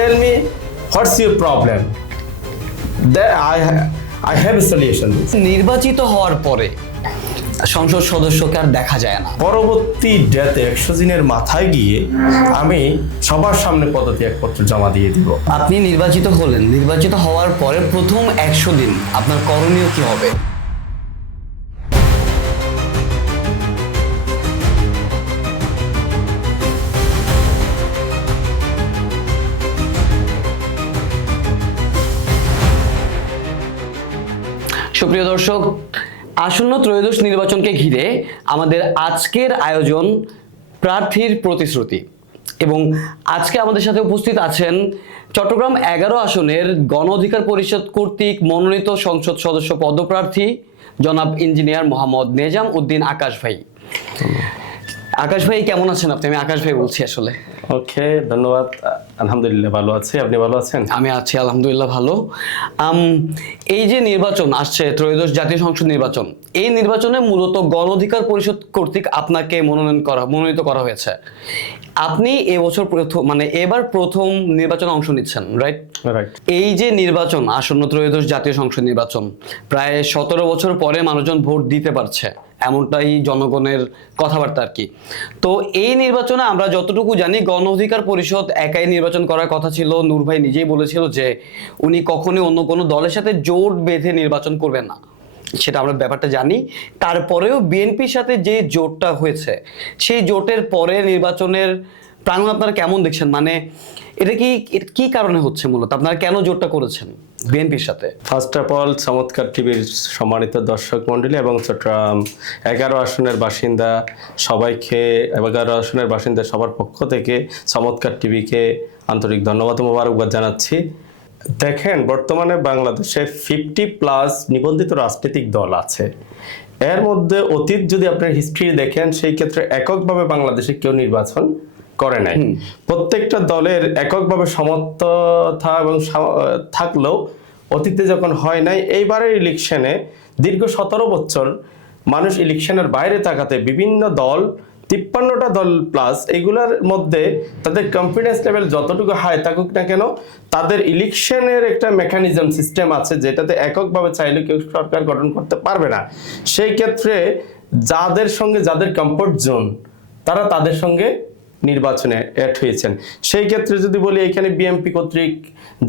tell me what's your problem. That I have a solution. নির্বাচিত হওয়ার পরে সংসদ সদস্যকে আর দেখা যায় না। পরবর্তী ডেতে 100 দিনের মাথায় গিয়ে আমি সবার সামনে পদত্যাগপত্র জমা দিয়ে দিব। আপনি নির্বাচিত হলেন, নির্বাচিত হওয়ার পরে প্রথম 100 দিন আপনার করণীয় কি হবে? সুপ্রিয় দর্শক, আসন্ন ত্রয়োদশ নির্বাচনকে ঘিরে আমাদের আজকের আয়োজন প্রার্থীর প্রতিশ্রুতি, এবং আজকে আমাদের সাথে উপস্থিত আছেন চট্টগ্রাম 11 আসনের গণ অধিকার পরিষদ কর্তৃক মনোনীত সংসদ সদস্য পদপ্রার্থী জনাব ইঞ্জিনিয়ার মোহাম্মদ নেজাম উদ্দিন আকাশ ভাই। আকাশ ভাই কেমন আছেন আপনি? আমি আকাশ ভাই বলছি আসলে। ওকে, ধন্যবাদ। আলহামদুলিল্লাহ ভালো আছি, আপনি ভালো আছেন? আমি আছি আলহামদুলিল্লাহ ভালো। এই যে নির্বাচন আসছে, ত্রয়োদশ জাতীয় সংসদ নির্বাচন, এই নির্বাচনে মূলত গণ অধিকার পরিষদ কর্তৃক আপনাকে মনোনীত করা হয়েছে। আপনি এবছর এবার প্রথম নির্বাচনে অংশ নিচ্ছেন, রাইট? এই যে নির্বাচন, আসন্ন ত্রয়োদশ জাতীয় সংসদ নির্বাচন, প্রায় 17 বছর পরে মানুষজন ভোট দিতে পারছে, এমনটাই জনগণের কথাবার্তা আর কি। তো এই নির্বাচনে আমরা যতটুকু জানি, গণ অধিকার পরিষদ একাই নির্বাচন করার কথা ছিল। নূর ভাই নিজেই বলেছিল যে উনি কখনোই অন্য কোনো দলের সাথে জোট বেঁধে নির্বাচন করবেন না, সেটা আমরা ব্যাপারটা জানি। তারপরেও বিএনপির সাথে যে জোটটা হয়েছে, সেই জোটের পরে নির্বাচনের প্রাঙ্গণ আপনারা কেমন দেখছেন? মানে এটা কি কারণে হচ্ছে? মূলত আপনারা কেন জোটটা করেছেন বিএনপির সাথে? ফার্স্ট অফ অল, চমৎকার টিভির সম্মানিত দর্শক মন্ডলী এবং চট্টগ্রাম 11 আসনের বাসিন্দা সবাইকে, 11 আসনের বাসিন্দা সবার পক্ষ থেকে চমৎকার টিভিকে আন্তরিক ধন্যবাদ ও মোবারকবাদ জানাচ্ছি। দেখেন, বর্তমানে বাংলাদেশে 50+ নিবন্ধিত রাজনৈতিক দল আছে। এর মধ্যে অতীত যদি আপনার হিস্ট্রি দেখেন, সেই ক্ষেত্রে এককভাবে বাংলাদেশে কেউ নির্বাচন করে নাই। প্রত্যেকটা দলের এককভাবে সমর্থতা এবং থাকলেও অতীতে যখন হয় নাই, এইবারের ইলেকশনে দীর্ঘ 17 বছর মানুষ ইলেকশনের বাইরে থাকাতে বিভিন্ন দল, 53টা দল প্লাস, এগুলোর মধ্যে তাদের কনফিডেন্স লেভেল যতটুকু হাই থাকুক না কেন, তাদের ইলেকশনের একটা মেকানিজম সিস্টেম আছে যেটাতে এককভাবে চাইলে কেউ সরকার গঠন করতে পারবে না। সেই ক্ষেত্রে যাদের সঙ্গে যাদের কমফোর্ট জোন, তারা তাদের সঙ্গে নির্বাচনে অ্যাড হয়েছেন। সেই ক্ষেত্রে যদি বলি, এখানে বিএনপি কর্তৃক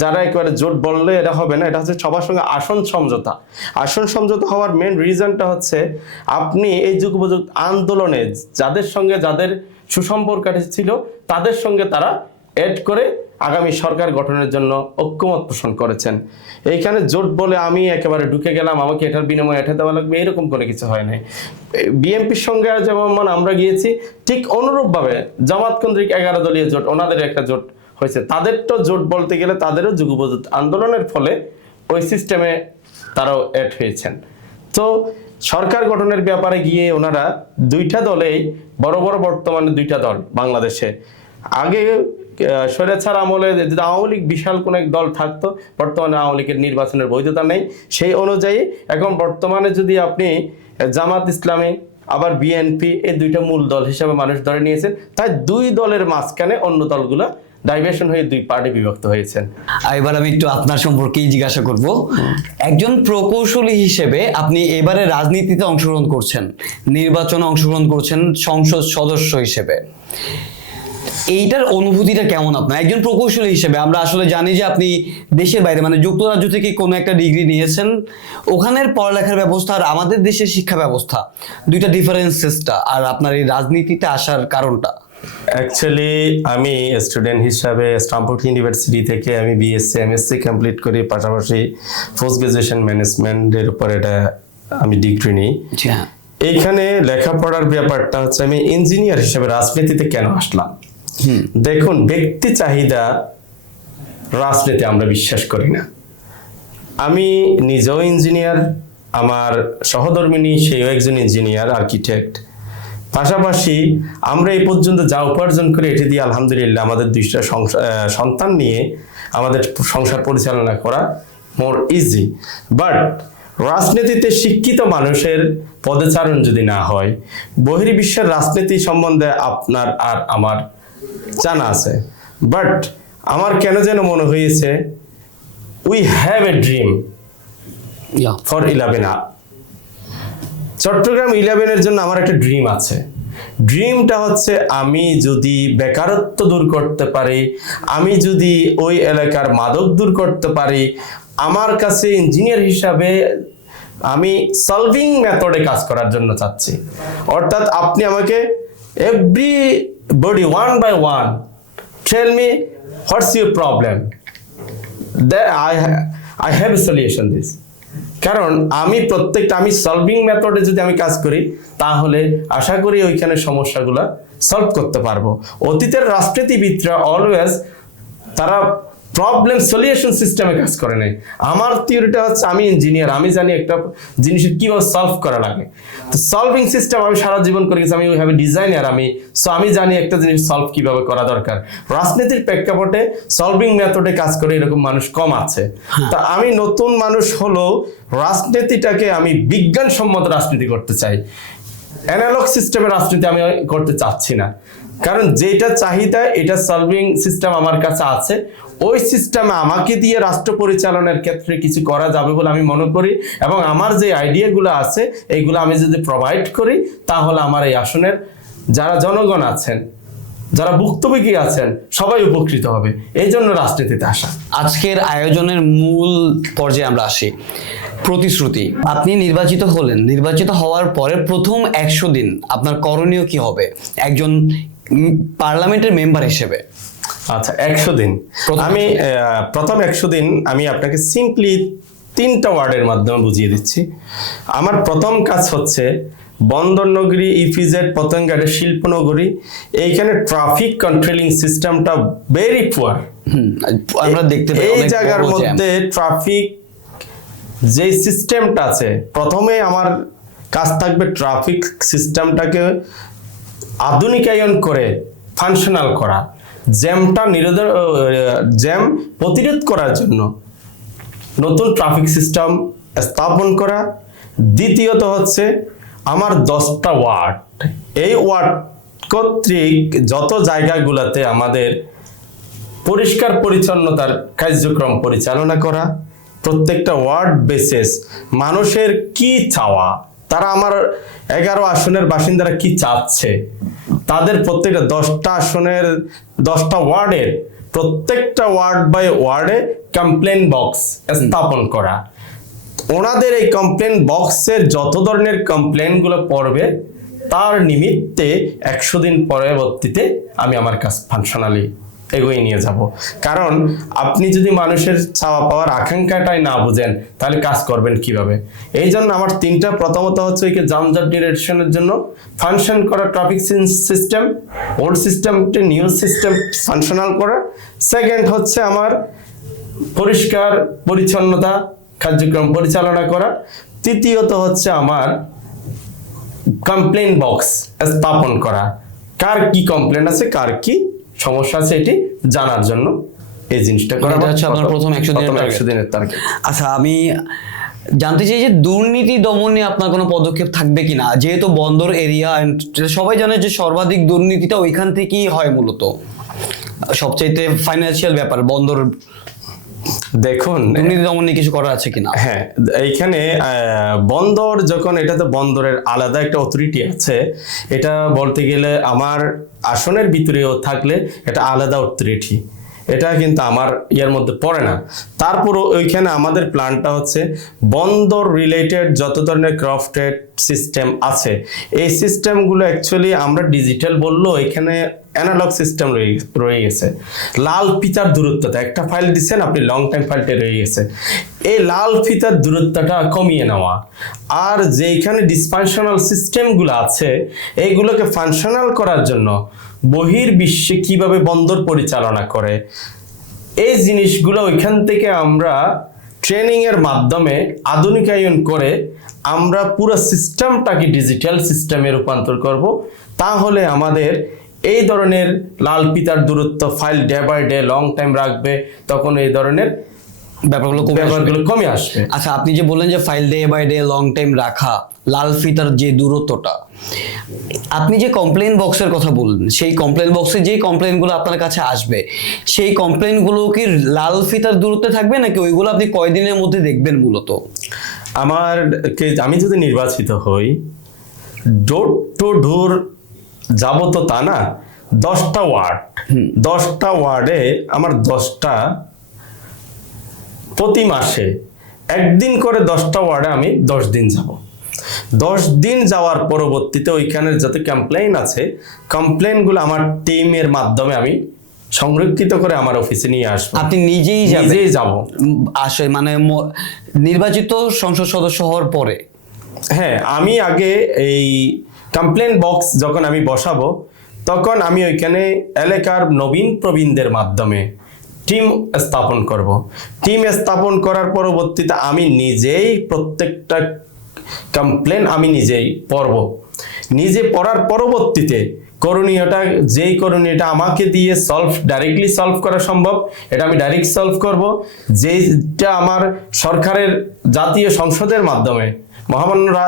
যারা একেবারে জোট বললে এটা হবে না, এটা হচ্ছে সবার সঙ্গে আসন সমঝোতা। আসন সমঝোতা হওয়ার মেন রিজনটা হচ্ছে, আপনি এই যুগোপযোগ আন্দোলনে যাদের সঙ্গে যাদের সুসম্পর্ক ছিল, তাদের সঙ্গে তারা অ্যাড করে আগামী সরকার গঠনের জন্য ঐক্যমত পোষণ করেছেন। এইখানে জোট বলে আমি একেবারে ঢুকে গেলাম, আমাকে এটার বিনিময়ে এটা দেওয়া লাগবে, এরকম কোনো কিছু হয় নাই। বিএনপির সঙ্গে যেমন আমরা গিয়েছি, ঠিক অনুরূপভাবে জামাত কেন্দ্রিক 11 দলীয় জোট, ওনাদের একটা জোট হয়েছে। তাদের তো জোট বলতে গেলে তাদেরও যুগোপযোগ আন্দোলনের ফলে ওই সিস্টেমে তারাও অ্যাড হয়েছেন। তো সরকার গঠনের ব্যাপারে গিয়ে ওনারা দুইটা দলেই বড় বর্তমানে দুইটা দল বাংলাদেশে। আগে স্বৈরাচার আমলে যদি আওয়ামী লীগ বিশাল কোন এক দল থাকতো, বর্তমানে আওয়ামী লীগের নির্বাচনের বৈধতা নেই। সেই অনুযায়ী এখন বর্তমানে যদি আপনি জামাত ইসলামী আবার বিএনপি, এই দুইটা মূল দল হিসেবে মানুষ ধরে নিয়েছেন। তাই দুই দলের মাঝখানে অন্য দলগুলো ডাইভার্সন হয়ে দুই পার্টি বিভক্ত হয়েছেন। এবার আমি একটু আপনার সম্পর্কেই জিজ্ঞাসা করব। একজন প্রকৌশলী হিসেবে আপনি এবারে রাজনীতিতে অংশগ্রহণ করছেন, নির্বাচনে অংশগ্রহণ করছেন সংসদ সদস্য হিসেবে, এইটার অনুভূতিটা কেমন আপনার একজন প্রকৌশলী হিসেবে? আমরা আসলে জানি যে আপনি দেশের বাইরে, মানে যুক্তরাজ্য থেকে কোনো একটা ডিগ্রি নিয়েছেন, ওখানের পড়ালেখার ব্যবস্থা আর আমাদের দেশের শিক্ষা ব্যবস্থা, দুইটা ডিফারেন্সেসটা, আর আপনার এই রাজনীতিতে আসার কারণটা। অ্যাকচুয়ালি আমি স্টুডেন্ট হিসাবে স্ট্যামফোর্ড ইউনিভার্সিটি থেকে আমি বিএসসি এমএসসি কমপ্লিট করি, পাশাপাশি পোস্ট গ্রাজুয়েশন ম্যানেজমেন্টের উপর এটা আমি ডিগ্রি নিই। এইখানে লেখাপড়ার ব্যাপারটা হচ্ছে, আমি ইঞ্জিনিয়ার হিসেবে রাজনীতিতে কেন আসলাম? দেখুন, ব্যক্তি চাহিদা রাজনীতি আমরা বিশ্বাস করি না। আমি নিজেও ইঞ্জিনিয়ার, আমার সহধর্মিনী সেও একজন ইঞ্জিনিয়ার, আর্কিটেক্ট। পাশাপাশি আমরা এই পর্যন্ত যা উপার্জন করি, এটি দিয়ে আলহামদুলিল্লাহ আমাদের 2টা সন্তান নিয়ে আমাদের সংসার পরিচালনা করা মোর ইজি। বাট রাজনীতিতে শিক্ষিত মানুষের পদচারণ যদি না হয়, বহির্বিশ্বের রাজনীতি সম্বন্ধে আপনার আর আমার জানা আছে, বাট আমার কেন যেন মনে হয়েছে we have a dream Yeah. For 11 Chittagong 11 এর জন্য আমার একটা ড্রিম আছে। ড্রিমটা হচ্ছে আমি যদি বেকারত্ব দূর করতে পারি, আমি যদি ওই এলাকার মাদক দূর করতে পারি, আমার কাছে ইঞ্জিনিয়ার হিসাবে আমি সলভিং মেথডে কাজ করার জন্য চাচ্ছি। অর্থাৎ আপনি আমাকে everybody one by one tell me what's your problem, I have a solution this. কারণ আমি সলভিং মেথডে যদি আমি কাজ করি তাহলে আশা করি ওইখানে সমস্যাগুলো সলভ করতে পারবো। অতীতের রাজনীতিবিদরা অলওয়েজ তারা প্রবলেম সলিউশন সিস্টেমে কাজ করে নাই। আমার থিওরিটা হচ্ছে আমি ইঞ্জিনিয়ার, আমি জানি একটা জিনিসের কিভাবে সলভ করা লাগে। তো সলভিং সিস্টেম আমি সারা জীবন করে গেছি, আমি ওইভাবে ডিজাইনার, আমি জানি একটা জিনিস সলভ কিভাবে করা দরকার। রাজনীতির প্রেক্ষাপটে সলভিং মেথডে কাজ করে এরকম মানুষ কম আছে। তা আমি নতুন মানুষ হলো রাজনীতিটাকে আমি বিজ্ঞানসম্মত রাজনীতি করতে চাই, অ্যানালগ সিস্টেমের রাজনীতি আমি করতে চাচ্ছি না। কারণ যেটা চাহিদা এটা সলভিং সিস্টেম আমার কাছে আছে, ওই সিস্টেমে আমাকে দিয়ে রাষ্ট্র পরিচালনার ক্ষেত্রে কিছু করা যাবে বলে আমি মনে করি। এবং আমার যে আইডিয়াগুলো আছে এইগুলো আমি যদি প্রোভাইড করি তাহলে আমার এই আসনের যারা জনগণ আছেন, যারা ভুক্তভোগী আছেন, সবাই উপকৃত হবে। এই জন্য রাজনীতিতে আসা। আজকের আয়োজনের মূল পর্যায়ে আমরা আসি। প্রতিশ্রুতি, আপনি নির্বাচিত হলেন, নির্বাচিত হওয়ার পরে প্রথম 100 দিন আপনার করণীয় কি হবে একজন পার্লামেন্টের মেম্বার হিসেবে? আচ্ছা, 100 দিন আমি প্রথম 100 দিন আমি আপনাকে সিম্পলি 3টা ওয়ার্ডের মাধ্যমে বুঝিয়ে দিচ্ছি। আমার প্রথম কাজ হচ্ছে বন্দরনগরী, ইপিজেড, পতেঙ্গাটের শিল্পনগরী, এইখানে ট্রাফিক কন্ট্রোলিং সিস্টেমটা ভেরি পুয়ার। আমরা দেখতে পাই এই অনেক জায়গার বড় জ্যাম। মধ্যে ট্রাফিক যে সিস্টেমটা আছে, প্রথমে আমার কাজ থাকবে ট্রাফিক সিস্টেমটাকে আধুনিকায়ন করে ফাংশনাল করা, জ্যাম প্রতিরোধ করার জন্য নতুন ট্রাফিক সিস্টেম স্থাপন করা। দ্বিতীয়ত হচ্ছে আমার 10টা ওয়ার্ড, এই ওয়ার্ড কর্তৃক যত জায়গাগুলোতে আমাদের পরিষ্কার পরিচ্ছন্নতার কার্যক্রম পরিচালনা করা, প্রত্যেকটা ওয়ার্ড বেসিস মানুষের কি চাওয়া, তারা আমার 11 আসনের বাসিন্দারা কি চাচ্ছে, তাদের প্রত্যেকটা 10টা আসনের 10টা ওয়ার্ডের প্রত্যেকটা ওয়ার্ড বাই ওয়ার্ডে কমপ্লেন বক্স স্থাপন করা। ওনাদের এই কমপ্লেন বক্সের যত ধরনের কমপ্লেনগুলো পড়বে তার নিমিত্তে 100 দিন পরবর্তীতে আমি আমার কাজ ফাংশনালি এগিয়ে নিয়ে যাব। কারণ আপনি যদি মানুষের চাওয়া পাওয়ার আকাঙ্ক্ষাটাই না বুঝেন তাহলে কাজ করবেন কিভাবে? এই জন্য আমার 3টা, প্রথমত হচ্ছে যানজট ডিরেকশনের জন্য ফাংশন করা ট্রাফিক সিস্টেম, ওল্ড সিস্টেমটি নিউ সিস্টেম ফাংশনাল করা। সেকেন্ড হচ্ছে আমার পরিষ্কার পরিচ্ছন্নতা কার্যক্রম পরিচালনা করা। তৃতীয়ত হচ্ছে আমার কমপ্লেন বক্স স্থাপন করা, কার কি কমপ্লেন আছে, কার কি সমস্যা আছে এটি জানার জন্য এই জিনিসটা করা হচ্ছে আপনার প্রথম 100 দিনের টার্গেট। আচ্ছা, আমি জানতে চাই যে দুর্নীতি দমনে আপনার কোনো পদক্ষেপ থাকবে কিনা, যেহেতু বন্দর এরিয়া, সবাই জানে যে সর্বাধিক দুর্নীতিটা ওইখান থেকেই হয়, মূলত সবচাইতে ফাইন্যান্সিয়াল ব্যাপার বন্দর। দেখুন, দুর্নীতি দমনে কিছু করা আছে কিনা? হ্যাঁ, এইখানে বন্দর যখন, এটা তো বন্দরের আলাদা একটা অথরিটি আছে, এটা বলতে গেলে আমার আসনের ভিতরেও থাকলে এটা আলাদা অথরিটি, এটা কিন্তু আমার ইয়ার মধ্যে পড়ে না। তারপরও ওইখানে আমাদের প্ল্যানটা হচ্ছে বন্দর রিলেটেড যত ধরনের ক্রাফটেড সিস্টেম আছে, এই সিস্টেমগুলো অ্যাকচুয়ালি আমরা ডিজিটাল বললেও এখানে অ্যানালগ সিস্টেম রয়ে গেছে। লাল ফিতার দূরত্বটা, একটা ফাইল দিচ্ছেন আপনি, লং টাইম ফাইলটা রয়ে গেছে, এই লাল ফিতার দূরত্বটা কমিয়ে নেওয়া। আর যেখানে ডিসফাংশনাল সিস্টেমগুলো আছে এইগুলোকে ফাংশনাল করার জন্য বহির্বিশ্বে কিভাবে বন্দর পরিচালনা করে এই জিনিসগুলো ওইখান থেকে আমরা ট্রেনিং এর মাধ্যমে আধুনিকায়ন করে আমরা পুরো সিস্টেমটাকে ডিজিটাল সিস্টেমে রূপান্তর করব। তাহলে আমাদের এই ধরনের লাল ফিতার দূরত্ব file day by day long time রাখবে, তখন এই ধরনের ব্যাপারগুলো কমে আসবে। ব্যাপারগুলো কমে আসবে। আচ্ছা, আপনি যে বললেন যে file day by day long time রাখা, লাল ফিতার যে দূরত্বটা, আপনি যে কমপ্লেন বক্সের কথা বললেন, সেই কমপ্লেন বক্সে যে কমপ্লেনগুলো আপনার কাছে আসবে, সেই কমপ্লেনগুলো কি লাল ফিতার দূরত্বে থাকবে, নাকি ওইগুলো আপনি কয়দিনের মধ্যে দেখবেন মূলত? আমি যদি নির্বাচিত হই, ডোর টু ডোর যাব তো তা না, 10টা ওয়ার্ড, 10টা ওয়ার্ডে আমার 10টা, প্রতি মাসে একদিন করে 10টা ওয়ার্ডে আমি 10 দিন যাব। 10 দিন যাওয়ার পরবর্তীতে ওইখানের যত কমপ্লেইন আছে, কমপ্লেইনগুলো আমার টিমের মাধ্যমে আমি সংরক্ষিত করে আমার অফিসে নিয়ে আসবো। আপনি নিজেই যাব আসে মানে নির্বাচিত সংসদ সদস্য হওয়ার পরে? হ্যাঁ, আমি আগে এই কমপ্লেন বক্স যখন আমি বসাবো, তখন আমি ওইখানে এলাকার নবীন প্রবীণদের মাধ্যমে টিম স্থাপন করব। টিম স্থাপন করার পরবর্তীতে আমি নিজেই প্রত্যেকটা কমপ্লেন আমি নিজেই পড়ব। নিজে পড়ার পরবর্তীতে যেই করণীয়টা আমাকে দিয়ে ডাইরেক্টলি সলভ করা সম্ভব, এটা আমি ডাইরেক্ট সলভ করব। যেটা আমার সরকারের জাতীয় সংসদের মাধ্যমে, মহামান্যরা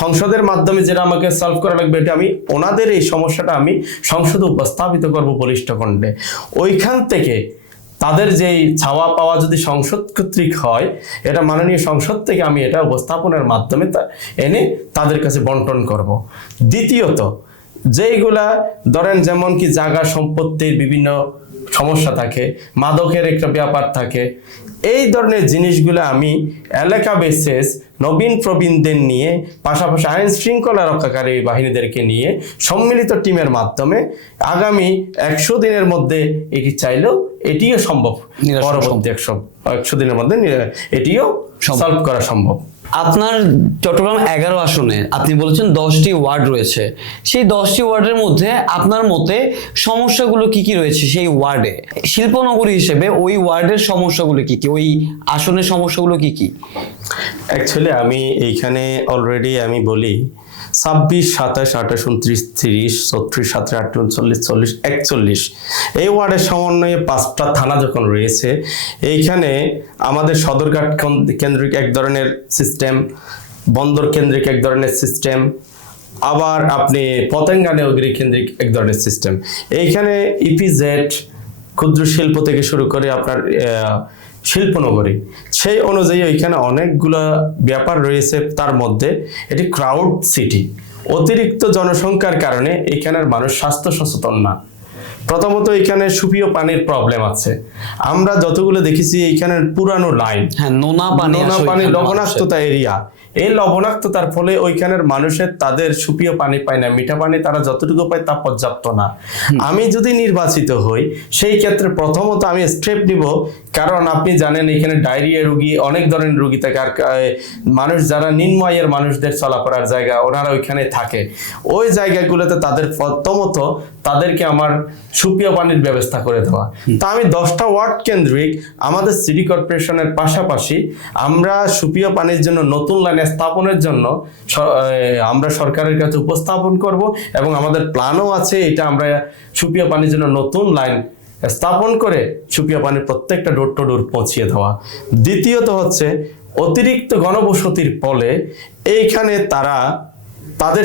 সংসদের মাধ্যমে যেটা আমাকে সলভ করা লাগবে, এটা আমি ওনাদের এই সমস্যাটা আমি সংসদে উপস্থাপিত করব বলিষ্ঠ কণ্ঠে। ওইখান থেকে তাদের যেই চাওয়া পাওয়া যদি সংসদ কর্তৃক হয়, এটা মাননীয় সংসদ থেকে আমি এটা উপস্থাপনের মাধ্যমে এনে তাদের কাছে বন্টন করব। দ্বিতীয়ত, যেইগুলা ধরেন যেমন কি জায়গা সম্পত্তির বিভিন্ন সমস্যা থাকে, মাদকের একটা ব্যাপার থাকে, এই ধরনের জিনিসগুলো আমি এলাকা বেসিস নবীন প্রবীণদের নিয়ে, পাশাপাশি আইন শৃঙ্খলা রক্ষাকারী বাহিনীদেরকে নিয়ে সম্মিলিত টিমের মাধ্যমে আগামী 100 দিনের মধ্যে এটি চাইলেও এটিও সম্ভব। পরবর্তী 100 দিনের মধ্যে এটিও সলভ করা সম্ভব। আপনার চট্টগ্রাম 11 আসনে আপনি বলেছেন 10টি ওয়ার্ড রয়েছে। সেই 10টি ওয়ার্ডের মধ্যে আপনার মতে সমস্যাগুলো কি কি রয়েছে সেই ওয়ার্ডে? শিল্পনগরী হিসেবে ওই ওয়ার্ডের সমস্যাগুলো কি কি, ওই আসনের সমস্যাগুলো কি কি? অ্যাকচুয়ালি আমি এইখানে অলরেডি আমি বলি 26, 27, 28, 29, 30, 34, 37, 38, 39, 40, 41 এই ওয়ার্ডের সমন্বয়ে 5টা থানা যখন রয়েছে, এইখানে আমাদের সদরঘাট কেন্দ্রিক এক ধরনের সিস্টেম, বন্দর কেন্দ্রিক এক ধরনের সিস্টেম, আবার আপনি পতেঙ্গা নেওগিরি কেন্দ্রিক এক ধরনের সিস্টেম। এইখানে ইপিজেড, ক্ষুদ্র শিল্প থেকে শুরু করে আপনার শিল্পনগরী, সেই অনুযায়ী ওইখানে অনেকগুলো ব্যাপার রয়েছে। তার মধ্যে এটি ক্রাউড সিটি, অতিরিক্ত জনসংখ্যার কারণে এখানের মানুষ স্বাস্থ্য সচেতন না। প্রথমত এখানে সুপেয় পানির প্রবলেম আছে। আমরা যতগুলো দেখেছি এইখানের পুরানো লাইন, নোনা পানি, লবণাক্ততা এরিয়া, এই লবণাক্ততার ফলে ওইখানের মানুষের তাদের সুপেয় পানি পায় না, মিঠা পানি তারা যতটুকু পায় তা পর্যাপ্ত না। আমি যদি নির্বাচিত হই, সেই ক্ষেত্রে প্রথমত আমি স্টেপ নিব, কারণ আপনি জানেন এখানে ডায়রিয়া রোগী, অনেক ধরনের রোগী থাকে, আর মানুষ যারা নিম্ন আয়ের মানুষদের চলাফেরার জায়গা, ওনারা ওইখানে থাকে। ওই জায়গাগুলোতে তাদের প্রথমত তাদেরকে আমার সুপেয় পানির ব্যবস্থা করে দেওয়া। তা আমি 10টা ওয়ার্ড কেন্দ্রিক আমাদের সিটি কর্পোরেশনের পাশাপাশি আমরা সুপেয় পানির জন্য নতুন লাইন স্থাপনের জন্য আমরা সরকারের কাছে উপস্থাপন করব, এবং আমাদের প্ল্যানও আছে, এটা আমরা সুপেয় পানির জন্য নতুন লাইন স্থাপন করে সুপেয় পানি প্রত্যেকটা ডোর টু ডোর পৌঁছিয়ে দেওয়া। দ্বিতীয়ত হচ্ছে অতিরিক্ত ঘনবসতির ফলে এইখানে তাদের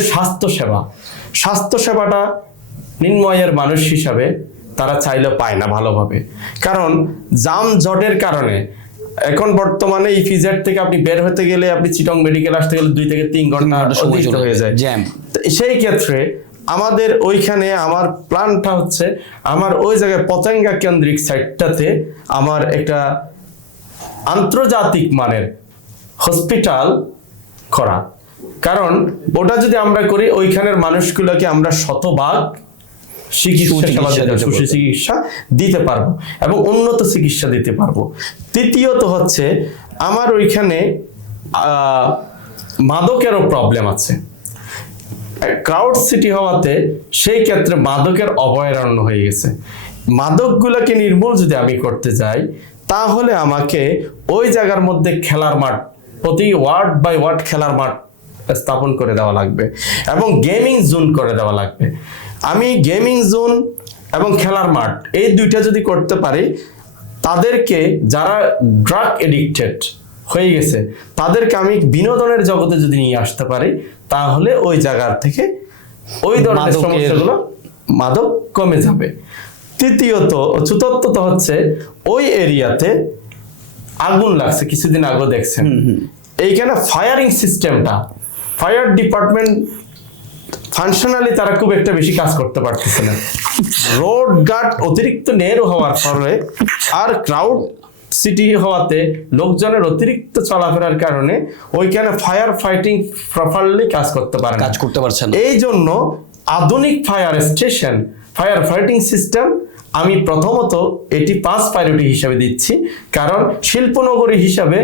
স্বাস্থ্যসেবাটা নিম্ন আয়ের মানুষ হিসাবে তারা চাইলে পায় না ভালোভাবে, কারণ যানজটের কারণে। এখন বর্তমানে ইপিজেড থেকে আপনি বের হতে গেলে, আপনি চিটং মেডিকেল আসতে গেলে 2 থেকে 3 ঘন্টা অতিরিক্ত হয়ে যায় জ্যাম। সেই ক্ষেত্রে আমাদের ওইখানে আমার প্ল্যানটা হচ্ছে আমার ওই জায়গায় পতেঙ্গা কেন্দ্রিক সাইটটাতে আমার একটা আন্তর্জাতিক মানের হসপিটাল করা। কারণ ওটা যদি আমরা করি ওইখানের মানুষগুলোকে আমরা শতভাগ চিকিৎসা দিতে পারবো এবং উন্নত চিকিৎসা দিতে পারবো। তৃতীয়ত হচ্ছে আমার ওইখানে মাদকেরও প্রবলেম আছে, ক্রাউড সিটি হওয়াতে সেই ক্ষেত্রে মাদকের অভয়ারণ্য হয়ে গেছে। মাদকগুলোকে নির্মূল যদি আমি করতে যাই তাহলে আমাকে ওই জায়গার মধ্যে খেলার মাঠ, প্রতি ওয়ার্ড বাই ওয়ার্ড খেলার মাঠ স্থাপন করে দেওয়া লাগবে এবং গেমিং জোন করে দেওয়া লাগবে। আমি গেমিং জোন এবং খেলার মাঠ এই দুইটা যদি করতে পারি তাদেরকে যারা ড্রাগ এডিক্টেড হয়ে গেছে তাদেরকে আমি বিনোদনের জগতে যদি নিয়ে আসতে পারি তাহলে ওই জায়গার থেকে ওই ধরনের সমস্যাগুলো মাদক কমে যাবে। তৃতীয়ত চতুর্থত হচ্ছে ওই এরিয়াতে আগুন লাগছে কিছুদিন আগে দেখছেন, এইখানে ফায়ারিং সিস্টেমটা ফায়ার ডিপার্টমেন্ট ফাংশনালি তারা খুব একটা বেশি কাজ করতে পারতেছে না। রোড গার্ড অতিরিক্ত নেরো হওয়ার ফলে আর ক্রাউড সিটি হওয়াতে লোকজনের অতিরিক্ত চলাফেরার কারণে ওইখানে ফায়ার ফাইটিং প্রপারলি কাজ করতে পারছে না। এই জন্য আধুনিক fire station fire fighting system আমি প্রথমত এটি 5 প্রায়োরিটি হিসাবে দিচ্ছি, কারণ শিল্পনগরী হিসাবে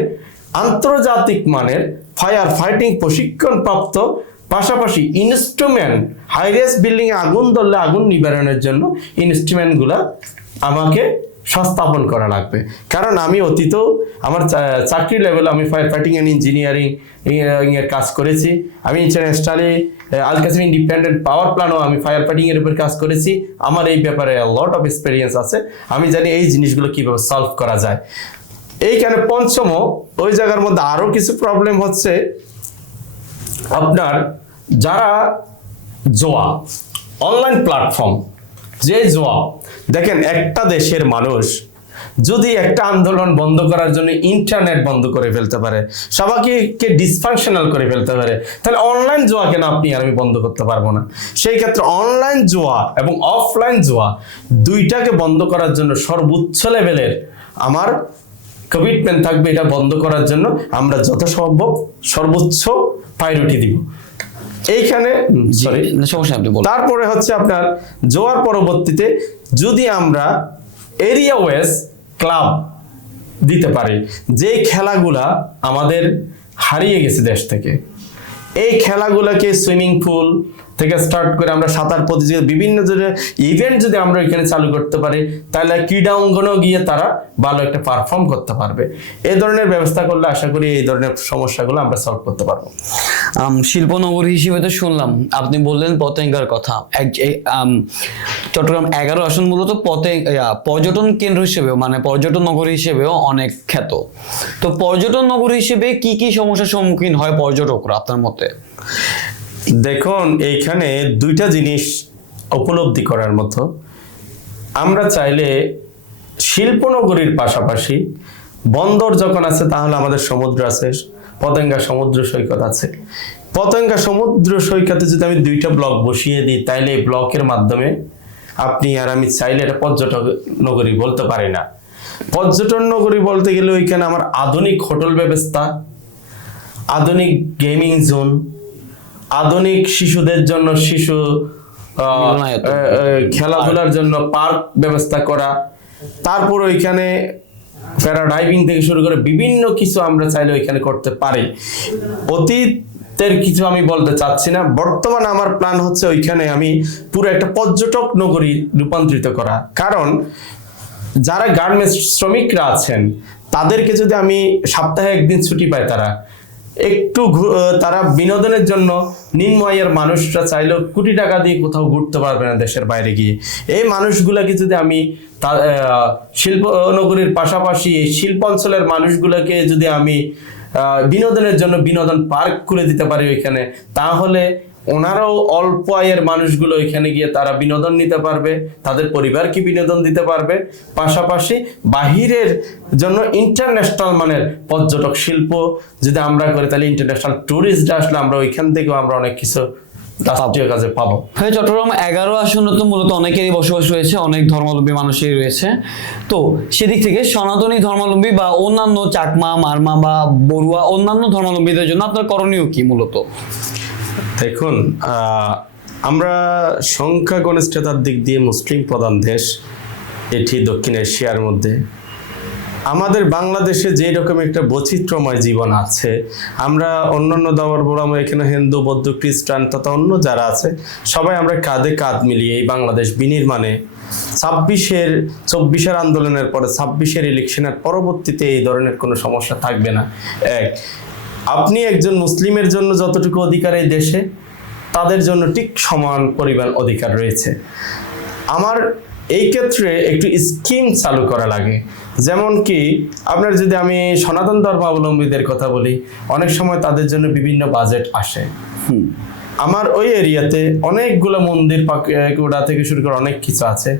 আন্তর্জাতিক মানের ফায়ার ফাইটিং প্রশিক্ষণ প্রাপ্ত পাশাপাশি ইনস্ট্রুমেন্ট হাইরেস বিল্ডিং এ আগুন ধরলে আগুন নিবারণের জন্য ইনস্ট্রুমেন্টগুলা আমাকে সংস্থাপন করা লাগবে। কারণ আমি অতীতেও আমার চাকরি লেভেলে আমি ফায়ার ফাইটিং এন্ড ইঞ্জিনিয়ারিং এর কাজ করেছি। আমি ইন্টারন্যাশনালি আল কাসিম ইন্ডিপেন্ডেন্ট পাওয়ার প্ল্যানও আমি ফায়ার ফাইটিং এর উপর কাজ করেছি। আমার এই ব্যাপারে লট অফ এক্সপেরিয়েন্স আছে, আমি জানি এই জিনিসগুলো কিভাবে সলভ করা যায়। এইখানে পঞ্চম ওই জায়গার মধ্যে আরো কিছু প্রবলেম হচ্ছে আপনার যারা জোয়া অনলাইন প্ল্যাটফর্ম যে জোয়া দেখেন, একটা দেশের মানুষ যদি একটা আন্দোলন বন্ধ করার জন্য ইন্টারনেট বন্ধ করে ফেলতে পারে, সবাইকে ডিসফাংশনাল করে ফেলতে পারে, তাহলে অনলাইন জোয়া কেন আপনি আর আমি বন্ধ করতে পারবো না? সেই ক্ষেত্রে অনলাইন জোয়া এবং অফলাইন জোয়া দুইটাকে বন্ধ করার জন্য সর্বোচ্চ লেভেলের আমার কমিটমেন্ট থাকবে। এটা বন্ধ করার জন্য আমরা যত সম্ভব সর্বোচ্চ প্রায়োরিটি দিব। এইখানে তারপরে হচ্ছে আপনার জোয়ার পরবর্তীতে যদি আমরা এরিয়া ওয়েজ ক্লাব দিতে পারি, যে খেলাগুলা আমাদের হারিয়ে গেছে দেশ থেকে, এই খেলাগুলোকে সুইমিং পুল থেকে স্টার্ট করে আমরা সাঁতার প্রতিযোগিতা বিভিন্ন ইভেন্ট যদি আমরা এখানে চালু করতে পারি, তাহলে ক্রীড়া অঙ্গনেও গিয়ে তারা ভালো একটা পারফর্ম করতে পারবে। এই ধরনের ব্যবস্থা করলে আশা করি এই ধরনের সমস্যাগুলো আমরা সলভ করতে পারবো। শিল্পনগরী হিসেবে তো শুনলাম, আপনি বললেন পতেঙ্গার কথা। চট্টগ্রাম 11 আসন মূলত পর্যটন কেন্দ্র হিসেবেও মানে পর্যটন নগরী হিসেবেও অনেক খ্যাত। তো পর্যটন নগরী হিসেবে কি কি সমস্যার সম্মুখীন হয় পর্যটকরা আপনার মতে? দেখুন, এইখানে দুইটা জিনিস উপলব্ধি করার মতো। আমরা চাইলে শিল্পনগরীর পাশাপাশি বন্দর যখন আছে তাহলে আমাদের সমুদ্র আছে, পতেঙ্গা সমুদ্র সৈকত আছে। পতেঙ্গা সমুদ্র সৈকতে যদি আমি 2টা ব্লক বসিয়ে দিই, তাইলে এই ব্লকের মাধ্যমে আপনি আর আমি চাইলে এটা পর্যটন নগরী বলতে পারি না। পর্যটন নগরী বলতে গেলে ওইখানে আমার আধুনিক হোটেল ব্যবস্থা, আধুনিক গেমিং জোন, আধুনিক শিশুদের জন্য শিশু খেলাধুলার জন্য পার্ক ব্যবস্থা করা, তারপর ওইখানে প্যারাডাইভিং থেকে শুরু করে বিভিন্ন কিছু আমরা চাইলে ওইখানে করতে পারি। অতীতের কিছু আমি বলতে চাচ্ছি না, বর্তমানে আমার প্ল্যান হচ্ছে ওইখানে আমি পুরো একটা পর্যটক নগরী রূপান্তরিত করা। কারণ যারা গার্মেন্টস শ্রমিকরা আছেন তাদেরকে যদি আমি সপ্তাহে 1 দিন ছুটি পাই, তারা বিনোদনের জন্য নিম্ন আয়ের মানুষরা চাইলেও কোটি টাকা দিয়ে কোথাও ঘুরতে পারবে না দেশের বাইরে গিয়ে। এই মানুষগুলাকে যদি আমি শিল্প নগরীর পাশাপাশি শিল্প অঞ্চলের মানুষগুলোকে যদি আমি বিনোদনের জন্য বিনোদন পার্ক করে দিতে পারি ওইখানে, তাহলে ওনারাও অল্প আয়ের মানুষগুলো ওইখানে গিয়ে তারা বিনোদন নিতে পারবে, তাদের পরিবারকে বিনোদন দিতে পারবে। পাশাপাশি বাহিরের জন্য ইন্টারন্যাশনাল মানের পর্যটক শিল্প যদি আমরা করি, তাহলে ইন্টারন্যাশনাল ট্যুরিস্ট আসলে আমরা ওইখান থেকেও আমরা অনেক কিছু রাষ্ট্রীয় কাজে পাবো। চট্টগ্রাম 11 আসনে তো মূলত অনেকেরই বসবাস রয়েছে, অনেক ধর্মাবলম্বী মানুষেরই রয়েছে। তো সেদিক থেকে সনাতনী ধর্মাবলম্বী বা অন্যান্য চাকমা, মারমা বা বড়ুয়া অন্যান্য ধর্মাবলম্বীদের জন্য আপনার করণীয় কি মূলত? দেখুন, আমরা সংখ্যাগরিষ্ঠতার দিক দিয়ে মুসলিম প্রধান দেশ, এটি দক্ষিণ এশিয়ার মধ্যে। আমাদের বাংলাদেশে যে রকম একটা বৈচিত্র্যময় জীবন আছে, আমরা অন্যান্য ধর্মাবলম্বী এখানে হিন্দু, বৌদ্ধ, খ্রিস্টান তথা অন্য যারা আছে সবাই আমরা কাঁধে কাঁধ মিলিয়ে এই বাংলাদেশ বিনির্মাণে 24-এর আন্দোলনের পরে 26-এর ইলেকশনের পরবর্তীতে এই ধরনের কোনো সমস্যা থাকবে না। আপনি একজন মুসলিমের জন্য যতটুকু অধিকার এই দেশে, তাদের জন্য ঠিক সমান পরিমাণ অধিকার রয়েছে। আমার এই ক্ষেত্রে একটু স্কিম চালু করা লাগে। যেমন কি আপনার যদি আমি সনাতন ধর্মাবলম্বীদের কথা বলি, অনেক সময় তাদের জন্য বিভিন্ন বাজেট আসে। আমার ওই এরিয়াতে অনেকগুলো মন্দির পাকুড়া থেকে শুরু করে অনেক কিছু আছে।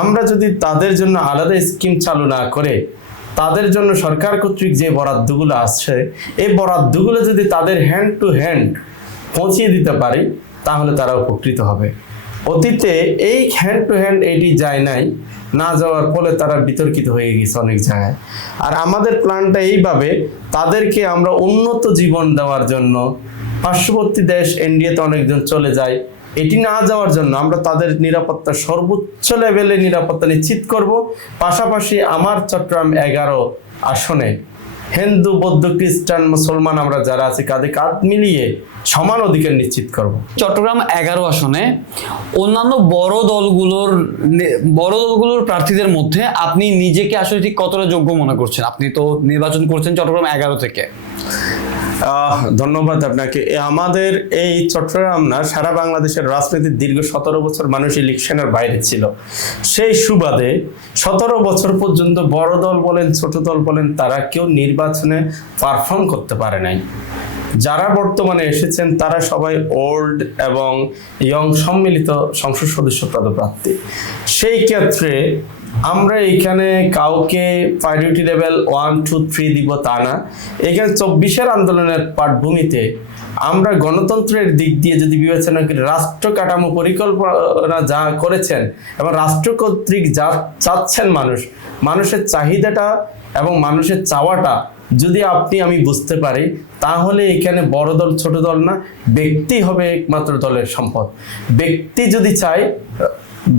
আমরা যদি তাদের জন্য আলাদা স্কিম চালু না করে তাদের জন্য সরকার কর্তৃক যে বরাদ্দগুলো আসছে, এই বরাদ্দগুলো যদি তাদের হ্যান্ড টু হ্যান্ড পৌঁছিয়ে দিতে পারি, তাহলে তারা উপকৃত হবে। অতীতে এই হ্যান্ড টু হ্যান্ড এটি যায় নাই, না যাওয়ার ফলে তারা বিতর্কিত হয়ে গেছে অনেক জায়গায়। আর আমাদের প্ল্যানটা এইভাবে, তাদেরকে আমরা উন্নত জীবন দেওয়ার জন্য, পার্শ্ববর্তী দেশ ইন্ডিয়াতে অনেকজন চলে যায়, এটি না যাওয়ার জন্য আমরা তাদের নিরাপত্তা সর্বোচ্চ লেভেলে নিরাপত্তা নিশ্চিত করব। পাশাপাশি আমার চট্টগ্রাম 11 আসনে হিন্দু, বৌদ্ধ, খ্রিস্টান, মুসলমান আমরা যারা আছি কাঁধে কাঁধ মিলিয়ে সমান অধিকার নিশ্চিত করব। চট্টগ্রাম 11 আসনে অন্যান্য বড় দলগুলোর প্রার্থীদের মধ্যে আপনি নিজেকে আসলে ঠিক কতটা যোগ্য মনে করছেন? আপনি তো নির্বাচন করছেন চট্টগ্রাম 11 থেকে। ধন্যবাদ আপনাকে। আমাদের এই চট্টগ্রাম না, সারা বাংলাদেশের রাজনীতির দীর্ঘ 17 বছর মানুষ ইলেকশনের বাইরে ছিল। সেই সুবাদে 17 বছর পর্যন্ত বড় দল বলেন, ছোট দল বলেন, তারা কেউ নির্বাচনে পারফর্ম করতে পারে নাই। যারা বর্তমানে এসেছেন তারা সবাই ওল্ড এবং ইয়ং সম্মিলিত সংসদ সদস্য পদপ্রার্থী। সেই ক্ষেত্রে আমরা এখানে কাউকে প্রায়োরিটি লেভেল 1, 2, 3 দিব তা না। এখানে 24-এর আন্দোলনের পাঠভূমিতে আমরা গণতন্ত্রের দিক দিয়ে যদি বিবেচনা করি, রাষ্ট্র কাঠামো পরিকল্পনা যা করেছেন এবং রাষ্ট্র কর্তৃক যা চাচ্ছেন মানুষের চাহিদাটা এবং মানুষের চাওয়াটা যদি আমি বুঝতে পারি, তাহলে এখানে বড় দল ছোট দল না, ব্যক্তি হবে একমাত্র দলের সম্পদ। ব্যক্তি যদি চায়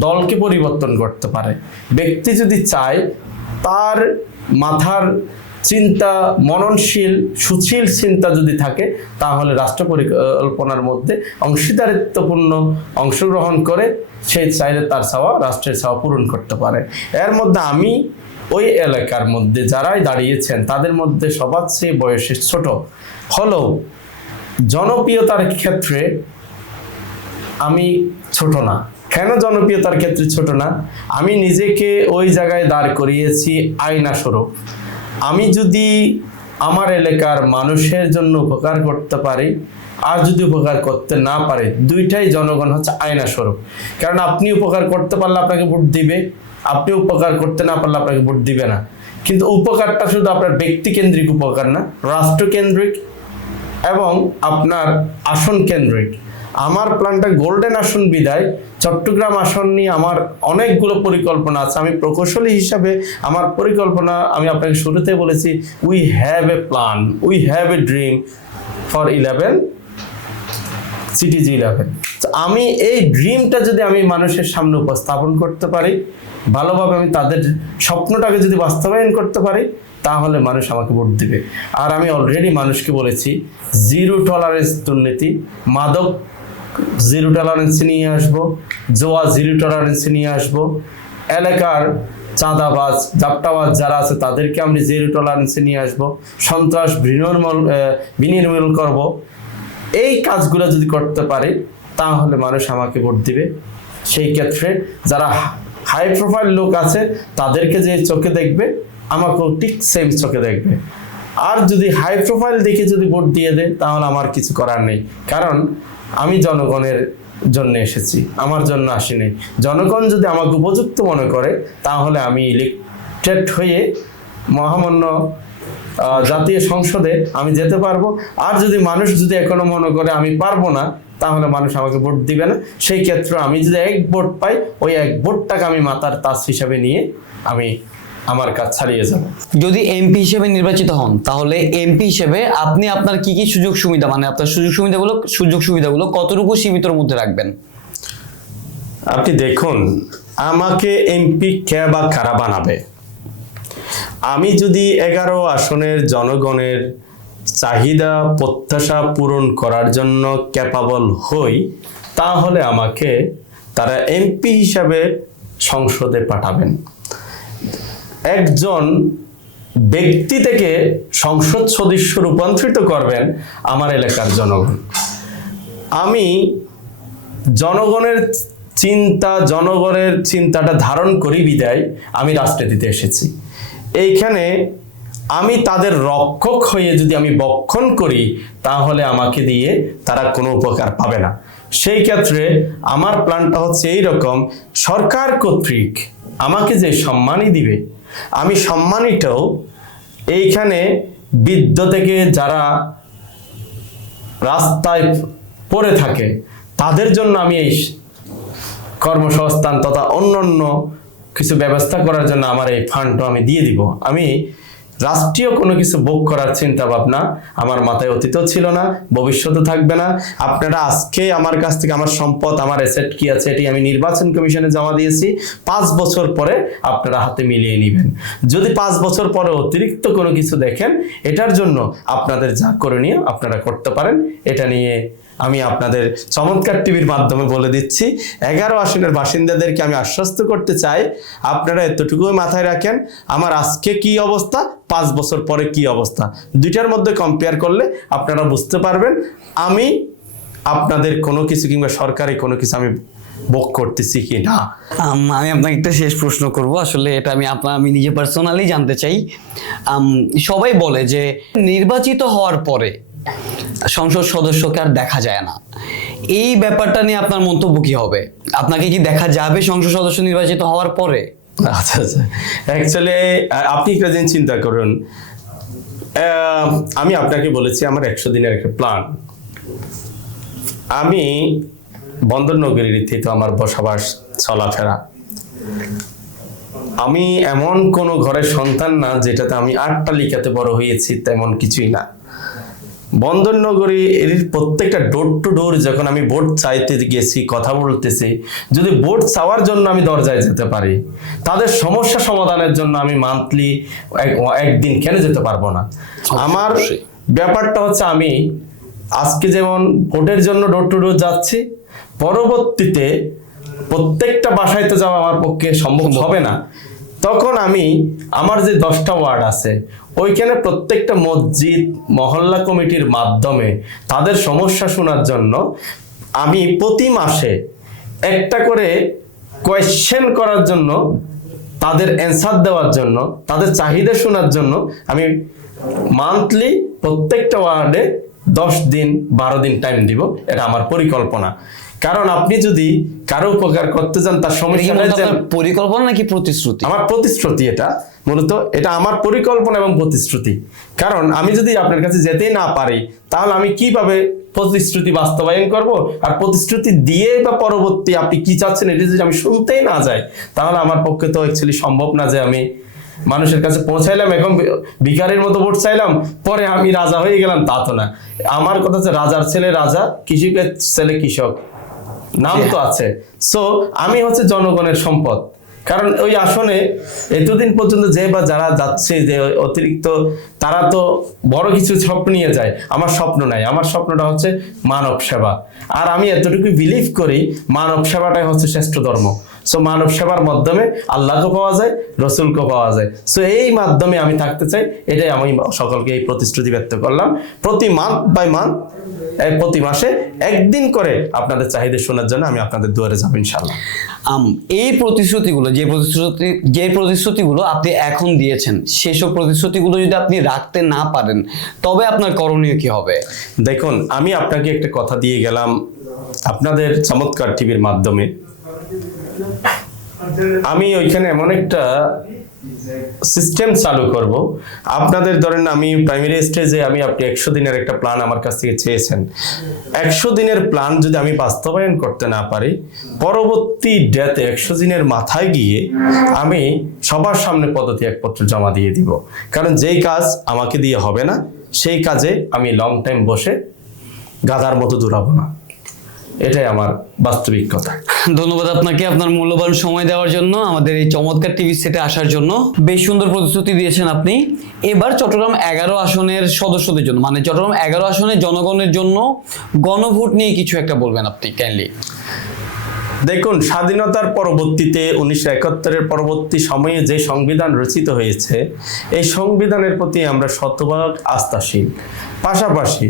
দলকে পরিবর্তন করতে পারে, ব্যক্তি যদি চায় তার মাথার চিন্তা মননশীল সুশীল চিন্তা যদি থাকে, তাহলে রাষ্ট্র পরিকল্পনার মধ্যে অংশীদারিত্বপূর্ণ অংশগ্রহণ করে সে চাইলে তার চাওয়া, রাষ্ট্রের চাওয়া পূরণ করতে পারে। এর মধ্যে আমি ওই এলাকার মধ্যে যারাই দাঁড়িয়েছেন তাদের মধ্যে সবার চেয়ে বয়সে ছোট হলেও জনপ্রিয়তার ক্ষেত্রে আমি ছোট না। কেন জনপ্রিয়তার ক্ষেত্রে ছোট না? আমি নিজেকে ওই জায়গায় দাঁড় করিয়েছি আয়না স্বরূপ। আমি যদি আমার এলাকার মানুষের জন্য উপকার করতে পারি আর যদি উপকার করতে না পারে, দুইটাই জনগণ হচ্ছে আয়না স্বরূপ। কারণ আপনি উপকার করতে পারলে আপনাকে ভোট দিবে, আপনি উপকার করতে না পারলে আপনাকে ভোট দিবে না। কিন্তু উপকারটা শুধু আপনার ব্যক্তি কেন্দ্রিক উপকার না, রাষ্ট্র কেন্দ্রিক এবং আপনার আসন কেন্দ্রিক। আমার প্ল্যানটা গোল্ডেন আসন বিদায় চট্টগ্রাম আসন নিয়ে আমার অনেকগুলো পরিকল্পনা আছে। আমি প্রকৌশলী হিসাবে আমার পরিকল্পনা আমি আপনাকে শুরুতে বলেছি, we have A plan, we have a dream for 11 CTG 11। আমি এই ড্রিমটা যদি আমি মানুষের সামনে উপস্থাপন করতে পারি, ভালোভাবে আমি তাদের স্বপ্নটাকে যদি বাস্তবায়ন করতে পারি, তাহলে মানুষ আমাকে ভোট দিবে। আর আমি অলরেডি মানুষকে বলেছি, জিরো টলারেন্স দুর্নীতি, মাদক জিরো টলারেন্সে নিয়ে আসবো, জোয়া জিরো টলারেন্সে নিয়ে আসবো, এলাকার চাঁদাবাজ জাপ্টাবাজ যারা আছে তাদেরকে আমি জিরো টলারেন্সে নিয়ে আসবো, সন্ত্রাস বিনির্মূল করব। এই কাজগুলো যদি করতে পারি, তাহলে মানুষ আমাকে ভোট দিবে। সেই ক্ষেত্রে যারা হাই প্রোফাইল লোক আছে তাদেরকে যে চোখে দেখবে, আমাকেও ঠিক সেম চোখে দেখবে। আর যদি হাই প্রোফাইল দেখে যদি ভোট দিয়ে দেয়, তাহলে আমার কিছু করার নেই। কারণ আমি জনগণের জন্য এসেছি, আমার জন্য আসিনি। জনগণ যদি আমাকে উপযুক্ত মনে করে, তাহলে আমি ইলেক্টেড হয়ে মহামান্য জাতীয় সংসদে আমি যেতে পারবো। আর যদি মানুষ যদি এখনো মনে করে আমি পারবো না, তাহলে মানুষ আমাকে ভোট দিবে না। সেই ক্ষেত্রে আমি যদি 1 ভোট পাই, ওই 1 ভোটটাকে আমি মাথার তাজ হিসাবে নিয়ে আমি আমার কাজ চালিয়ে যাব। যদি এমপি হিসেবে নির্বাচিত হন, তাহলে এমপি হিসেবে আপনি আপনার কি কি সুযোগ সুবিধা, মানে আপনার সুযোগ সুবিধাগুলো কতটুকু সীমিতর মধ্যে রাখবেন? আপনি দেখুন, আমাকে এমপি কে বা কারা বানাবে? আমি যদি 11 আসনের জনগণের চাহিদা প্রত্যাশা পূরণ করার জন্য ক্যাপাবল হই, তাহলে আমাকে তারা এমপি হিসাবে সংসদে পাঠাবেন। একজন ব্যক্তি থেকে সংসদ সদস্য রূপান্তরিত করবেন আমার এলাকার জনগণ। আমি জনগণের চিন্তাটা ধারণ করি বিদায় আমি রাজনীতিতে এসেছি। এইখানে আমি তাদের রক্ষক হয়ে যদি আমি বক্ষণ করি, তাহলে আমাকে দিয়ে তারা কোনো উপকার পাবে না। সেই ক্ষেত্রে আমার প্ল্যানটা হচ্ছে এইরকম, সরকার কর্তৃক আমাকে যে সম্মানই দিবে, আমি সম্মানীটাও এইখানে বৃদ্ধ থেকে যারা রাস্তায় পড়ে থাকে তাদের জন্য আমি এই কর্মসংস্থান তথা অন্যান্য কিছু ব্যবস্থা করার জন্য আমার এই ফান্ডটা আমি দিয়ে দিব। আমি রাষ্ট্রীয় কোনো কিছু ভোগ করার চিন্তা ভাবনা আমার মাথায় অতীতও ছিল না, ভবিষ্যতে থাকবে না। আপনারা আজকে আমার কাছ থেকে আমার সম্পদ, আমার অ্যাসেট কি আছে এটি আমি নির্বাচন কমিশনে জমা দিয়েছি। 5 বছর পরে আপনারা হাতে মিলিয়ে নেবেন। যদি 5 বছর পরে অতিরিক্ত কোনো কিছু দেখেন, এটার জন্য আপনাদের যা করণীয় আপনারা করতে পারেন। এটা নিয়ে আমি আপনাদের চমৎকার টিভির মাধ্যমে বলে দিচ্ছি। 11 আসনের বাসিন্দাদেরকে আমি আশ্বস্ত করতে চাই, আপনারা এতটুকুই মাথায় রাখেন, আমার আজকে কি অবস্থা, 5 বছর পরে কি অবস্থা, দুইটার মধ্যে কম্পেয়ার করলে আপনারা বুঝতে পারবেন আমি আপনাদের কোনো কিছু কিংবা সরকারি কোনো কিছু আমি ভোগ করতেছি কি না। আমি আপনাকে একটা শেষ প্রশ্ন করব, আসলে এটা আমি নিজে পার্সোনালি জানতে চাই। সবাই বলে যে নির্বাচিত হওয়ার পরে সংসদ সদস্যকে আর দেখা যায় না, এই ব্যাপারটা নিয়ে আপনার মন্তব্য কি হবে? আপনাকে কি দেখা যাবে সংসদ সদস্য নির্বাচিত হওয়ার পরে? আচ্ছা আচ্ছা, অ্যাকচুয়ালি আপনি একটা জিনিস চিন্তা করুন, আমি আপনাকে বলেছি আমার 100 দিনের একটা প্ল্যান। আমি বন্দর নগরীর থেকে আমার বসবাস চলাফেরা, আমি এমন কোনো ঘরের সন্তান না যেটাতে আমি আটটালিকাতে বড় হয়েছি, তেমন কিছুই না। বন্দর নগরী এর প্রত্যেকটা ডোর টু ডোর যখন আমি ভোট চাইতে গেছি, কথা বলতেছি, যদি ভোট চাওয়ার জন্য আমি দরজায় যেতে পারি, তাদের সমস্যা সমাধানের জন্য আমি মান্থলি একদিন কেন যেতে পারবো না? আমার ব্যাপারটা হচ্ছে আমি আজকে যেমন ভোটের জন্য ডোর টু ডোর যাচ্ছি, পরবর্তীতে প্রত্যেকটা বাসায় তো যাওয়া আমার পক্ষে সম্ভব হবে না। তখন আমি আমার যে 10টা ওয়ার্ড আছে ওইখানে প্রত্যেকটা মসজিদ মহল্লা কমিটির মাধ্যমে তাদের সমস্যা শোনার জন্য আমি প্রতি মাসে একটা করে কোয়েশ্চেন করার জন্য, তাদের অ্যান্সার দেওয়ার জন্য, তাদের চাহিদা শোনার জন্য আমি মান্থলি প্রত্যেকটা ওয়ার্ডে 10 দিন 12 দিন টাইম দিব। এটা আমার পরিকল্পনা। কারণ আপনি যদি কারো উপকার করতে চান, তার সমস্যা পরিকল্পনা নাকি প্রতিশ্রুতি? আমার প্রতিশ্রুতি, এটা মূলত এটা আমার পরিকল্পনা এবং প্রতিশ্রুতি। কারণ আমি যদি আপনার কাছে যেতেই না পারি, তাহলে আমি কিভাবে প্রতিশ্রুতি বাস্তবায়ন করব? আর প্রতিশ্রুতি দিয়ে বা পরবর্তী আপনি কি চাচ্ছেন এটা যদি আমি শুনতেই না যাই, তাহলে আমার পক্ষে তো অ্যাকচুয়ালি সম্ভব না যে আমি মানুষের কাছে পৌঁছাইলাম, এখন ভিখারির মতো ভোট চাইলাম, পরে আমি রাজা হয়ে গেলাম, তা তো না। আমার কথা হচ্ছে রাজার ছেলে রাজা, কৃষকের ছেলে কৃষক, নাম তো আছে। সো আমি হচ্ছে জনগণের সম্পদ। কারণ ওই আসনে এতদিন পর্যন্ত যে বা যারা যাচ্ছে, যে অতিরিক্ত তারা তো বড় কিছু স্বপ্ন নিয়ে যায়, আমার স্বপ্ন নাই। আমার স্বপ্নটা হচ্ছে মানব সেবা। আর আমি এতটুকু বিলিভ করি মানব সেবাটাই হচ্ছে শ্রেষ্ঠ ধর্ম। সো মানব সেবার মাধ্যমে আল্লাহকে পাওয়া যায়, রসুলকে পাওয়া যায়। সো এই মাধ্যমে আমি থাকতে চাই, এটাই আমি সকলকে এই প্রতিশ্রুতি ব্যক্ত করলাম। প্রতি মান্থ বাই মান্থ, প্রতি মাসে একদিন করে আপনাদের চাহিদা শোনার জন্য আমি আপনাদের দুয়ারে যাবো ইনশাআল্লাহ। এই প্রতিশ্রুতিগুলো, যে প্রতিশ্রুতিগুলো আপনি এখন দিয়েছেন, সেসব প্রতিশ্রুতিগুলো যদি আপনি রাখতে না পারেন, তবে আপনার করণীয় কি হবে? দেখুন, আমি আপনাকে একটা কথা দিয়ে গেলাম আপনাদের চমৎকার টিভির মাধ্যমে। আমি ওইখানে এমন একটা সিস্টেম চালু করব, আপনাদের ধরেন আমি প্রাইমারি স্টেজে আপনি 100 দিনের একটা প্ল্যান আমার কাছ থেকে চেয়েছেন। 100 দিনের প্ল্যান যদি আমি বাস্তবায়ন করতে না পারি, পরবর্তী ডেতে 100 দিনের মাথায় গিয়ে আমি সবার সামনে পদত্যাগপত্র জমা দিয়ে দিব। কারণ যেই কাজ আমাকে দিয়ে হবে না, সেই কাজে আমি লং টাইম বসে গাধার মতো দৌড়াবো না। এটাই আমার বাস্তবিক কথা। ধন্যবাদ আপনাকে আপনার মূল্যবান সময় দেওয়ার জন্য, আমাদের এই চমৎকার টিভি সেটে আসার জন্য। বেশ সুন্দর প্রতিশ্রুতি দিয়েছেন আপনি। এবার চট্টগ্রাম 11 আসনের সদস্যদের জন্য, মানে চট্টগ্রাম 11 আসনের জনগণের জন্য গণভোট নিয়ে কিছু একটা বলবেন আপনি কাইন্ডলি। দেখুন, স্বাধীনতার পরবর্তীতে 1971-এর পরবর্তী সময়ে যে সংবিধান রচিত হয়েছে, এই সংবিধানের প্রতি আমরা শতভাগ আস্থাশীল। পাশাপাশি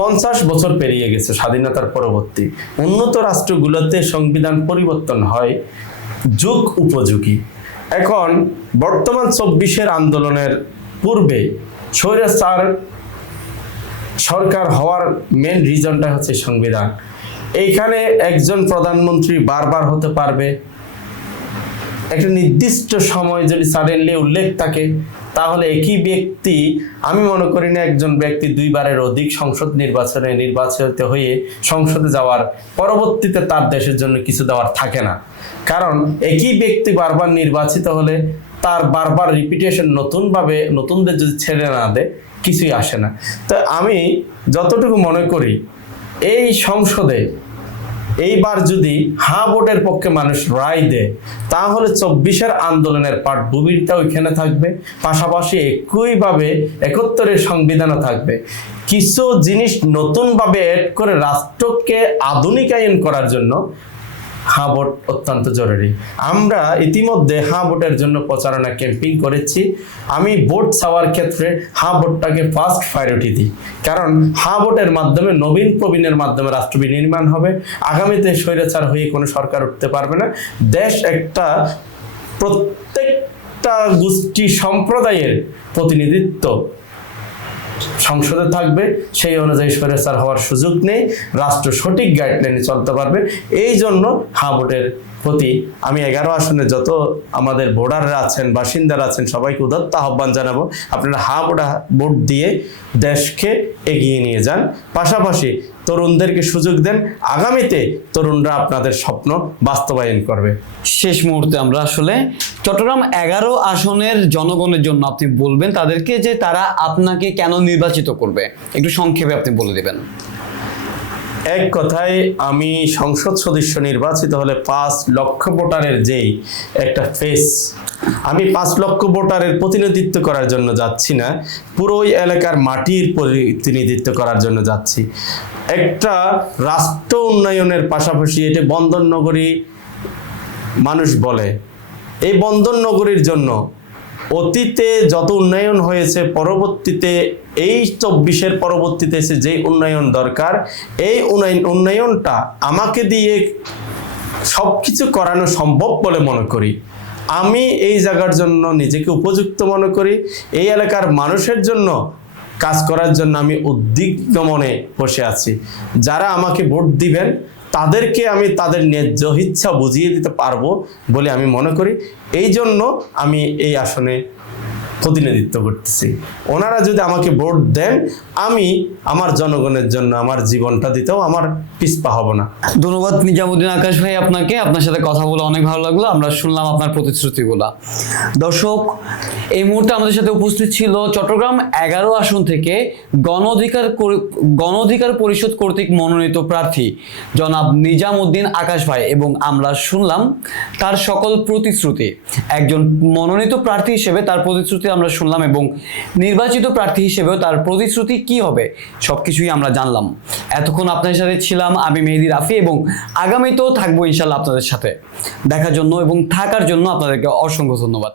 50 বছর পেরিয়ে গেছে স্বাধীনতার পরবর্তী। উন্নত রাষ্ট্রগুলোতে সংবিধান পরিবর্তন হয় যুগ উপযোগী। এখন বর্তমান 24-এর আন্দোলনের পূর্বে স্বৈরাচার সরকার হওয়ার মেন রিজনটা হচ্ছে সংবিধান। এইখানে একজন প্রধানমন্ত্রী বারবার হতে পারবে, একটা নির্দিষ্ট সময় যদি সাডেনলি উল্লেখ থাকে, তাহলে একই ব্যক্তি, আমি মনে করি না একজন ব্যক্তি দুইবারের অধিক সংসদ নির্বাচনে নির্বাচিত হয়ে সংসদে যাওয়ার পরবর্তীতে তার দেশের জন্য কিছু দেওয়ার থাকে না। কারণ একই ব্যক্তি বারবার নির্বাচিত হলে তার বারবার রিপিটেশন নতুনভাবে নতুনদের যদি ছেড়ে না দেয় কিছুই আসে না। তো আমি যতটুকু মনে করি এই সংসদে এইবার যদি হ্যাঁ ভোটের পক্ষে মানুষ রায় দেয়, তাহলে 24-এর আন্দোলনের পাঠভূমিটা ওইখানে থাকবে, পাশাপাশি একইভাবে 71-এর সংবিধানও থাকবে। কিছু জিনিস নতুনভাবে অ্যাড করে রাষ্ট্রকে আধুনিকায়ন করার জন্য হ্যাঁ ভোট অত্যন্ত জরুরি। আমরা ইতিমধ্যে হ্যাঁ ভোটের জন্য প্রচারণা ক্যাম্পেইন করেছি। আমি ভোট চাওয়ার ক্ষেত্রে হ্যাঁ ভোটটাকে ফার্স্ট প্রায়োরিটি দিই, কারণ হ্যাঁ ভোটের মাধ্যমে নবীন প্রবীণের মাধ্যমে রাষ্ট্র বিনির্মাণ হবে। আগামীতে স্বৈরাচার হয়ে কোনো সরকার উঠতে পারবে না। দেশ একটা প্রত্যেকটা গোষ্ঠী সম্প্রদায়ের প্রতিনিধিত্ব সংসদে থাকবে, সেই অনুযায়ী স্বৈরাচার হওয়ার সুযোগ নেই, রাষ্ট্র সঠিক গাইডলাইনে চলতে পারবে। এই জন্য হ্যাঁ ভোটের প্রতি আমি 11 আসনে যত আমাদের ভোটাররা আছেন, বাসিন্দারা আছেন, সবাইকে উদাত্ত আহ্বান জানাবো, আপনারা হ্যাঁ ভোট দিয়ে দেশকে এগিয়ে নিয়ে যান। পাশাপাশি তরুণদেরকে সুযোগ দেন, আগামীতে তরুণরা আপনাদের স্বপ্ন বাস্তবায়ন করবে। শেষ মুহূর্তে আমরা আসলে চট্টগ্রাম 11 আসনের জনগণের জন্য আপনি বলবেন তাদেরকে যে তারা আপনাকে কেন নির্বাচিত করবে, একটু সংক্ষেপে আপনি বলে দিবেন। এক কথায়, আমি সংসদ সদস্য নির্বাচিত হলে 5 লক্ষ ভোটারের যেই একটা ফেস, আমি 5 লক্ষ ভোটারের প্রতিনিধিত্ব করার জন্য যাচ্ছি না, পুরো ওই এলাকার মাটির প্রতিনিধিত্ব করার জন্য যাচ্ছি। একটা রাষ্ট্র উন্নয়নের পাশাপাশি এটা বন্দর নগরী মানুষ বলে, এই বন্দর নগরীর জন্য অতীতে যত উন্নয়ন হয়েছে, পরবর্তীতে এই 24-এর পরবর্তীতে এসে যে উন্নয়ন দরকার, এই উন্নয়নটা আমাকে দিয়ে সবকিছু করানো সম্ভব বলে মনে করি। আমি এই জায়গার জন্য নিজেকে উপযুক্ত মনে করি। এই এলাকার মানুষের জন্য কাজ করার জন্য আমি উদ্বিগ্ন মনে বসে আছি। যারা আমাকে ভোট দিবেন তাদেরকে আমি তাদের ন্যায্য ইচ্ছা বুঝিয়ে দিতে পারবো বলে আমি মনে করি। এই জন্য আমি এই আসনে প্রতিনিধিত্ব করতেছি। ওনারা যদি আমাকে ভোট দেন, আমি আমার জনগণের জন্য আমার জীবনটা দিতেও আমার পিছপা হব না। ধন্যবাদ নিজামুদ্দিন আকাশ ভাই আপনাকে, আপনার সাথে কথা বলে অনেক ভালো লাগলো। আমরা শুনলাম আপনার প্রতিশ্রুতিগুলা। দর্শক, এই মুহূর্তে আমাদের সাথে উপস্থিত ছিল চট্টগ্রাম 11 আসন থেকে গণ অধিকার পরিষদ কর্তৃক মনোনীত প্রার্থী জনাব নিজামুদ্দিন আকাশ ভাই, এবং আমরা শুনলাম তার সকল প্রতিশ্রুতি। একজন মনোনীত প্রার্থী হিসেবে তার প্রতিশ্রুতি আমরা শুনলাম, এবং নির্বাচিত প্রার্থী হিসেবেও তার প্রতিশ্রুতি কি হবে সবকিছুই আমরা জানলাম। এতক্ষণ আপনাদের সাথে ছিলাম আমি মেহেদি রাফি, এবং আগামীতেও থাকবো ইনশাল্লাহ আপনাদের সাথে। দেখার জন্য এবং থাকার জন্য আপনাদেরকে অসংখ্য ধন্যবাদ।